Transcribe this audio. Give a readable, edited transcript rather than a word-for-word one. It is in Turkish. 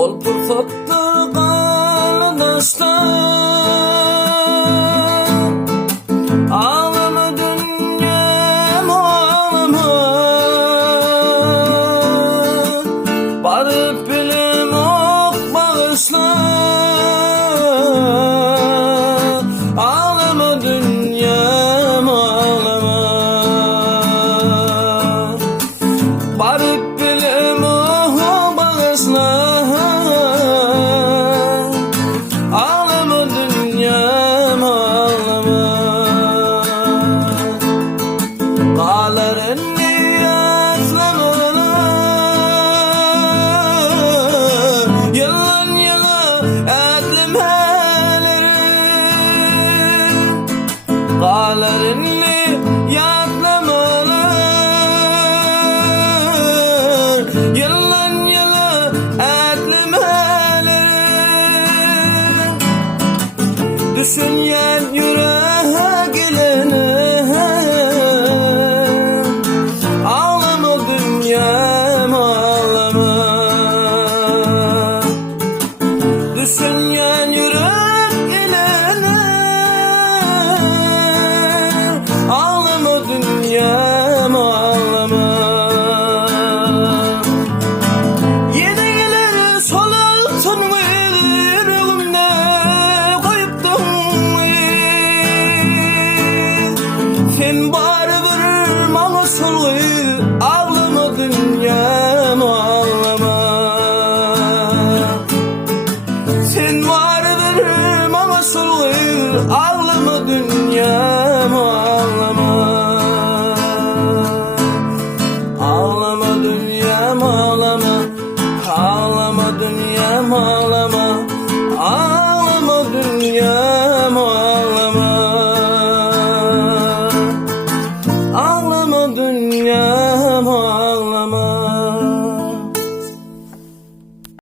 ol pırfaktır kardeşler. Ağlama dünyam ağlama, barıp bilim ok bağışla. Ağlama dünyam ağlama, barıp bilim ok bağışla. Ağlama dünyam ağlama, Kalerin niyetlamalar, yıllan yıla etlemelerim. Kalerin niyetlamalar, yıllan yıla etlemelerim. Düşün yeryüzü